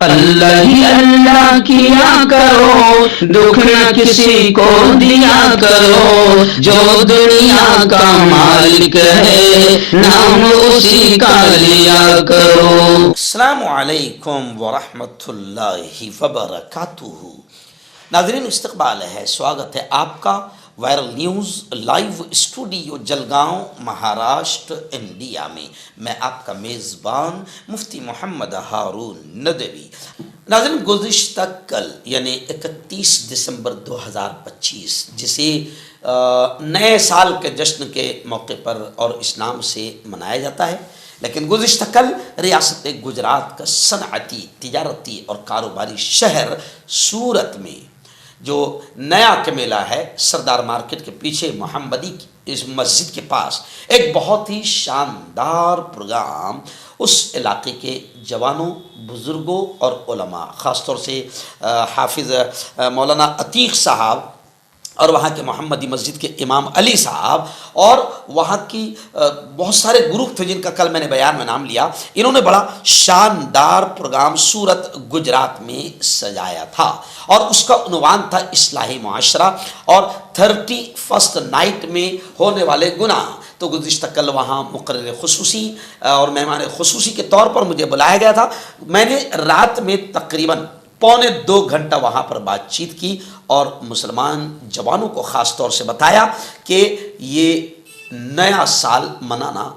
اللہ ہی اللہ کیا کرو، دکھ نہ کسی کو دیا کرو، جو دنیا کا مالک ہے نام اسی کا لیا کرو۔ السلام علیکم ورحمۃ اللہ وبرکاتہ۔ ناظرین استقبال ہے، سواگت ہے آپ کا viral news live studio Jalgaon Maharashtra India میں۔ میں آپ کا میزبان مفتی محمد ہارون ندوی۔ ناظرین گزشتہ کل یعنی 31 دسمبر 2025 جسے نئے سال کے جشن کے موقع پر اور اسلام سے منایا جاتا ہے، لیکن گزشتہ کل ریاست گجرات کا صنعتی، تجارتی اور کاروباری شہر سورت میں جو نیا کمیلہ ہے سردار مارکیٹ کے پیچھے محمدی اس مسجد کے پاس، ایک بہت ہی شاندار پروگرام اس علاقے کے جوانوں، بزرگوں اور علماء، خاص طور سے حافظ مولانا عتیق صاحب اور وہاں کے محمدی مسجد کے امام علی صاحب اور وہاں کی بہت سارے گروپ تھے جن کا کل میں نے بیان میں نام لیا، انہوں نے بڑا شاندار پروگرام سورت گجرات میں سجایا تھا اور اس کا عنوان تھا اصلاح معاشرہ اور 31 نائٹ میں ہونے والے گناہ۔ تو گزشتہ کل وہاں مقرر خصوصی اور مہمان خصوصی کے طور پر مجھے بلایا گیا تھا۔ میں نے رات میں تقریباً 1.25 گھنٹہ وہاں پر بات چیت کی اور مسلمان جوانوں کو خاص طور سے بتایا کہ یہ نیا سال منانا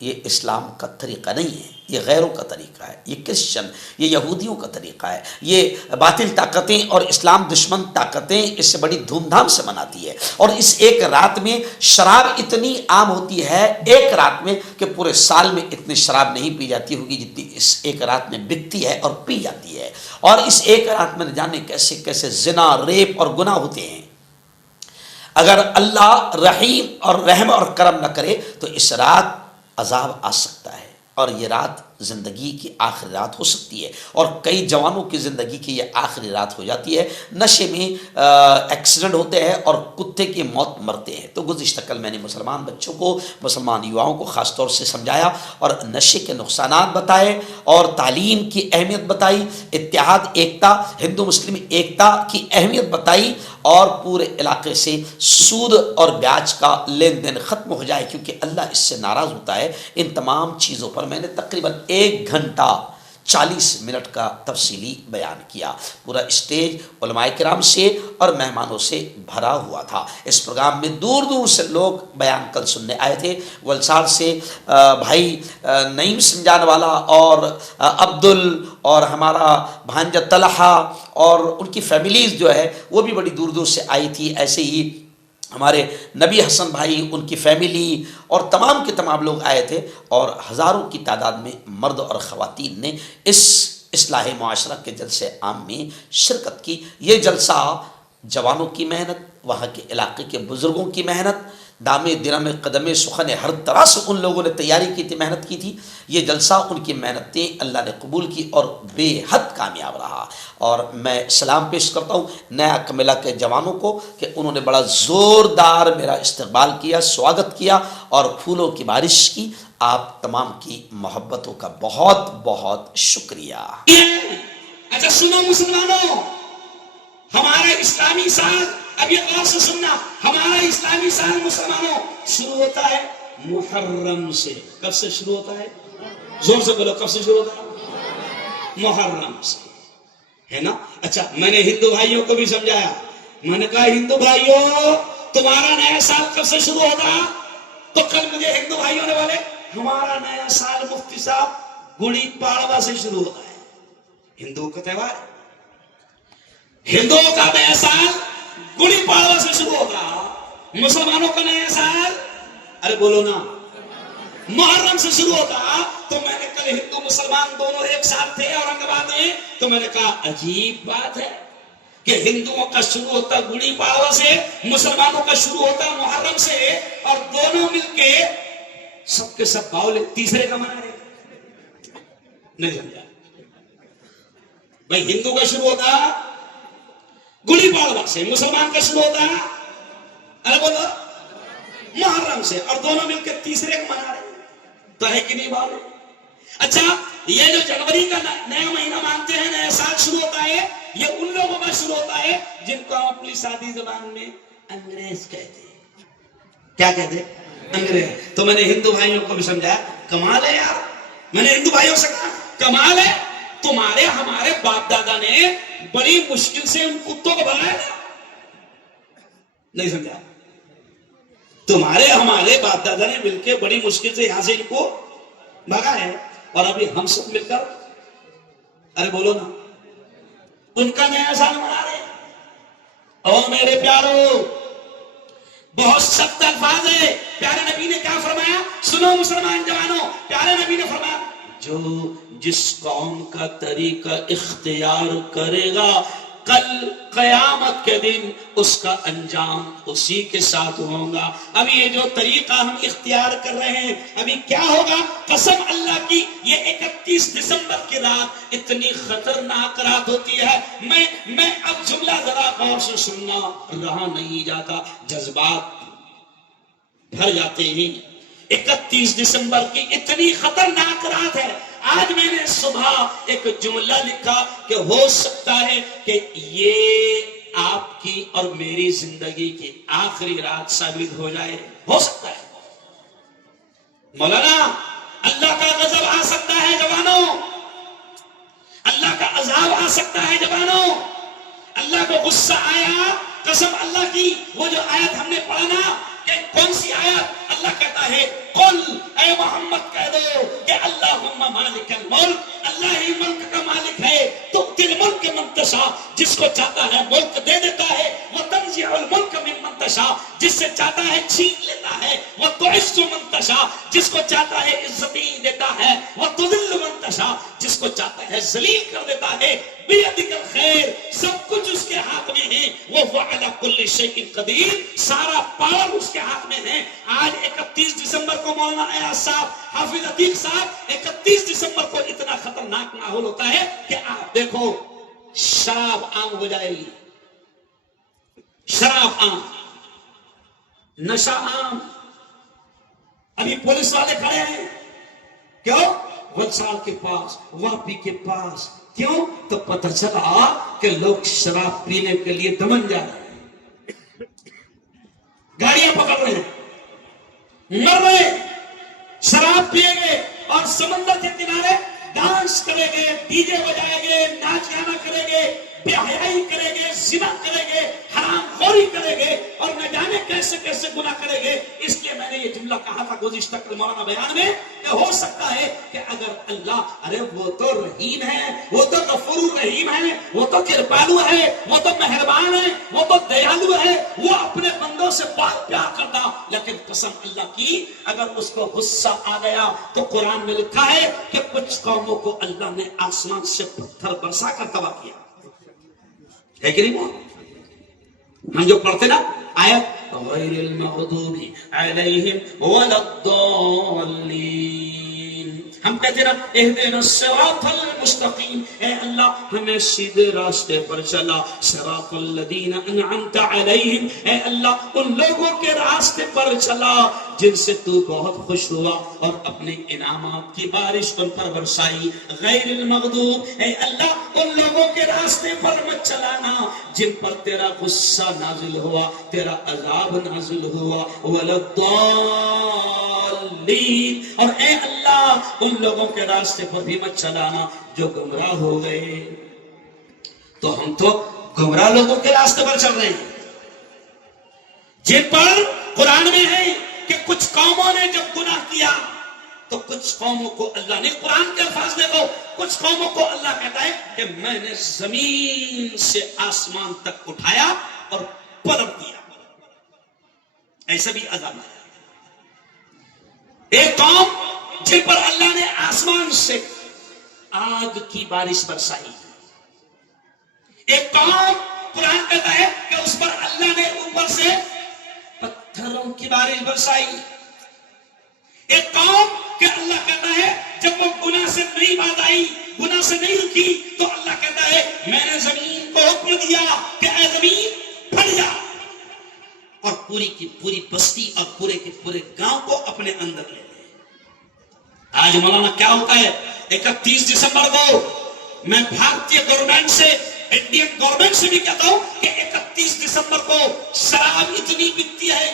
یہ اسلام کا طریقہ نہیں ہے، یہ غیروں کا طریقہ ہے، یہ کرسچن، یہ یہودیوں کا طریقہ ہے، یہ باطل طاقتیں اور اسلام دشمن طاقتیں اس سے بڑی دھوم دھام سے مناتی ہے۔ اور اس ایک رات میں شراب اتنی عام ہوتی ہے ایک رات میں کہ پورے سال میں اتنی شراب نہیں پی جاتی ہوگی جتنی اس ایک رات میں بکتی ہے اور پی جاتی ہے۔ اور اس ایک رات میں نہ جانے کیسے کیسے زنا، ریپ اور گناہ ہوتے ہیں۔ اگر اللہ رحیم اور رحم اور کرم نہ کرے تو اس رات عذاب آ سکتا ہے اور یہ رات زندگی کی آخری رات ہو سکتی ہے، اور کئی جوانوں کی زندگی کی یہ آخری رات ہو جاتی ہے۔ نشے میں ایکسیڈنٹ ہوتے ہیں اور کتے کی موت مرتے ہیں۔ تو گزشتہ کل میں نے مسلمان بچوں کو، مسلمان یواؤں کو خاص طور سے سمجھایا اور نشے کے نقصانات بتائے اور تعلیم کی اہمیت بتائی، اتحاد، ایکتا، ہندو مسلم ایکتا کی اہمیت بتائی، اور پورے علاقے سے سود اور بیاج کا لین دین ختم ہو جائے کیونکہ اللہ اس سے ناراض ہوتا ہے۔ ان تمام چیزوں پر میں نے تقریباً 1 گھنٹہ 40 منٹ کا تفصیلی بیان کیا۔ پورا اسٹیج علماء کرام سے اور مہمانوں سے بھرا ہوا تھا۔ اس پروگرام میں دور دور سے لوگ بیان کل سننے آئے تھے۔ ولسار سے بھائی نعیم سنجان والا اور عبدل اور ہمارا بھانجا طلحہ اور ان کی فیملیز جو ہے وہ بھی بڑی دور دور سے آئی تھی۔ ایسے ہی ہمارے نبی حسن بھائی، ان کی فیملی اور تمام کے تمام لوگ آئے تھے، اور ہزاروں کی تعداد میں مرد اور خواتین نے اس اصلاح معاشرہ کے جلسے عام میں شرکت کی۔ یہ جلسہ جوانوں کی محنت، وہاں کے علاقے کے بزرگوں کی محنت، دامے درم قدم سخن، ہر طرح سے ان لوگوں نے تیاری کی تھی، محنت کی تھی۔ یہ جلسہ ان کی محنتیں اللہ نے قبول کی اور بے حد کامیاب رہا۔ اور میں سلام پیش کرتا ہوں نیا کمیلہ کے جوانوں کو کہ انہوں نے بڑا زوردار میرا استقبال کیا، سواگت کیا اور پھولوں کی بارش کی۔ آپ تمام کی محبتوں کا بہت بہت شکریہ۔ اچھا سنو مسلمانوں، ہمارا اسلامی سال، اب یہ غور سے سننا، ہمارا اسلامی سال مسلمانوں شروع ہوتا ہے محرم سے۔ کب سے شروع ہوتا ہے؟ زور سے بولو، کب سے شروع ہوتا ہے؟ محرم سے، ہے نا؟ اچھا میں نے ہندو بھائیوں کو بھی سمجھایا، میں نے کہا ہندو بھائیوں تمہارا نیا سال کب سے شروع ہوگا؟ تو کل مجھے ہندو بھائیوں نے بولے ہمارا نیا سال مفتی صاحب گڑی پاڑوا سے شروع ہوتا ہے۔ ہندوؤں کا تہوار، ہندوؤں کا نیا سال گڑی پاڑوا سے شروع ہوگا، مسلمانوں کا نیا سال ارے بولو نا محرم سے شروع ہوتا۔ تو میں نے کل ہندو مسلمان دونوں ایک ساتھ تھے اورنگ آباد میں، تو میں نے کہا عجیب بات ہے کہ ہندوؤں کا شروع ہوتا گڑی پاڑوا سے، مسلمانوں کا شروع ہوتا محرم سے، اور دونوں مل کے سب کے سب باؤل تیسرے کا منا رہے۔ نہیں سمجھا بھائی، ہندو کا شروع ہوتا گڑی پاڑوا سے، مسلمان کا شروع ہوتا ارے بولو محرم سے، اور دونوں مل کے تیسرے کو منا رہے، تو ہے کہ نہیں بات؟ اچھا یہ جو جنوری کا نیا مہینہ مانتے ہیں شروع ہوتا ہے جن کو ہم اپنی سادی زبان میں انگریز کہتے ہیں. کیا کہتے ہیں؟ انگریز. تو میں نے ہندو بھائیوں کو بھی سمجھایا کمال ہے یار. میں نے ہندو بھائیوں سے کہا کمال ہے, تمہارے ہمارے باپ دادا نے بڑی مشکل سے ان کتوں کو بھگایا تھا. نہیں سمجھا؟ تمہارے ہمارے باپ دادا نے مل کے بڑی مشکل سے یہاں سے ان کو بھگایا ہے, اور ابھی ہم سب مل کر, ارے بولو نا, ان کا نیا سال منا رہے. اور میرے پیارو, بہت سخت الفاظ ہے. پیارے نبی نے کیا فرمایا سنو مسلمان جوانوں, پیارے نبی نے فرمایا جو جس قوم کا طریقہ اختیار کرے گا کل قیامت کے دن اس کا انجام اسی کے ساتھ ہوگا. ابھی یہ جو طریقہ ہم اختیار کر رہے ہیں ابھی کیا ہوگا, قسم اللہ کی یہ 31 دسمبر کی رات اتنی خطرناک رات ہوتی ہے. میں اب جملہ ذرا غور سے سننا, رہا نہیں جاتا, جذبات بھر جاتے ہیں. 31 دسمبر کی اتنی خطرناک رات ہے. آج میں نے صبح ایک جملہ لکھا کہ ہو سکتا ہے کہ یہ آپ کی اور میری زندگی کی آخری رات ثابت ہو جائے. ہو سکتا ہے مولانا, اللہ کا غضب آ سکتا ہے جوانوں, اللہ کا عذاب آ سکتا ہے جوانوں. اللہ کو غصہ آیا, قسم اللہ کی وہ جو آیت ہم نے پڑھا نا, کہ کون سی آیت, اللہ کہتا ہے قل اے محمد کہہ دو کہ اللہم مالک الملک, اللہ ہی ملک کا مالک ہے. تو تل ملک من تشاء, جس کو چاہتا ہے ملک دے دیتا ہے. وہ تنزع الملک ممن تشاء, جس سے چاہتا ہے چھین لیتا ہے. وہ تعز من تشاء, جس کو چاہتا ہے عزت دیتا ہے. وہ تذل من تشاء, جس کو چاہتا ہے ذلیل کر دیتا ہے. بیدک الخیر, سب کچھ اس کے ہاتھ میں ہے. وہ علی کل شیء قدیر, سارا پاور اس کے ہاتھ میں ہے. آج 31 دسمبر کو مولانا ایاز صاحب, حافظ عتیق صاحب, 31 دسمبر کو اتنا خطرناک ماحول ہوتا ہے کہ آپ دیکھو شراب عام ہو جائے گی, شراب عام, نشہ عام. ابھی پولیس والے کھڑے ہیں, کیوں؟ وسال کے پاس, واپی کے پاس. کیوں؟ تو پتہ چلا کہ لوگ شراب پینے کے لیے دمن جا رہے ہیں, گاڑیاں پکڑ رہے ہیں, مر رہے, شراب پیئیں گے اور سمندر کے کنارے ڈانس کریں گے, ڈی جے بجائیں گے, ناچ گانا کریں گے, بے حیائی کریں گے, زنا کریں گے, حرام خوری کریں گے, اور نہ جانے کیسے کیسے گناہ کریں گے. اس لیے میں نے یہ جملہ کہا تھا گزشتہ کل مولانا بیان میں کہ ہو سکتا ہے کہ اگر اللہ, ارے وہ تو رحیم ہے, وہ تو غفور رحیم ہے, وہ تو کرپالو ہے, وہ تو مہربان ہے, وہ تو دیالو ہے, وہ اپنے بندوں سے بہت پیار کرتا. لیکن قسم اللہ کی اگر اس کو غصہ آ گیا تو قرآن میں لکھا ہے کہ کچھ قوموں کو اللہ نے آسمان سے پتھر برسا کر تباہ کیا ہے کہ نہیں. ہم جو پڑھتے نا آیت غیر المغضوب علیہم ولا الضالین, ہم کہتے نا اہدنا الصراط المستقیم, اے اللہ ہمیں سیدھے راستے پر چلا. صراط الذین انعمت علیہم, اے اللہ ان لوگوں کے راستے پر چلا جن سے تو بہت خوش ہوا اور اپنے انعامات کی بارش ان پر برسائی. غیر المغضوب, اے اللہ ان لوگوں کے راستے پر مت چلانا جن پر تیرا غصہ نازل ہوا, تیرا عذاب نازل ہوا. ولا الضالین, اور اے اللہ ان لوگوں کے راستے پر بھی مت چلانا جو گمراہ ہو گئے. تو ہم تو گمراہ لوگوں کے راستے پر چل رہے ہیں جن پر قرآن میں ہے کہ کچھ قوموں نے جب گناہ کیا تو کچھ قوموں کو اللہ نے, قرآن کے الفاظ دیکھو, کچھ قوموں کو اللہ کہتا ہے کہ میں نے زمین سے آسمان تک اٹھایا اور پلٹ دیا. ایسا بھی عذاب ہے. ایک قوم جن پر اللہ نے آسمان سے آگ کی بارش برسائی. ایک قوم قرآن کہتا ہے کہ اس پر اللہ نے اوپر سے پتھروں کی بارش برسائی. ایک قوم کہ اللہ کہتا ہے جب وہ گناہ سے نہیں باز آئی, گناہ سے نہیں رکی, تو اللہ کہتا ہے میں نے زمین کو حکم دیا کہ اے زمین پھٹ جا, اور پوری کی پوری بستی اور پورے کے پورے گاؤں کو اپنے اندر لے لے. آج مولانا کیا ہوتا ہے, 31 دسمبر کو میں بھارتی گورنمنٹ سے انڈین گورنمنٹ سے بھی کہتا ہوں کہ 31 دسمبر کو شراب اتنی بکتی ہے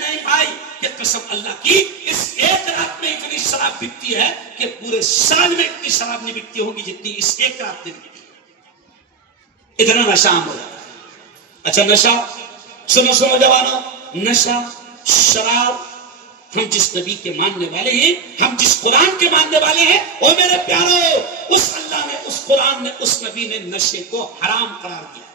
نہیں بھائی کہ قسم اللہ کی اس ایک رات میں اتنی شراب بکتی ہے کہ پورے سال میں اتنی شراب نہیں بکتی ہوگی جتنی اس ایک رات میں بکتی ہے. اتنا نشہ عام ہو جاتا ہے. اچھا نشہ سنو جوانوں, نشہ شراب, ہم جس نبی کے ماننے والے ہیں, ہم جس قرآن کے ماننے والے ہیں, اور میرے پیارو اس اللہ نے, اس قرآن نے, اس نبی نے نشے کو حرام قرار دیا.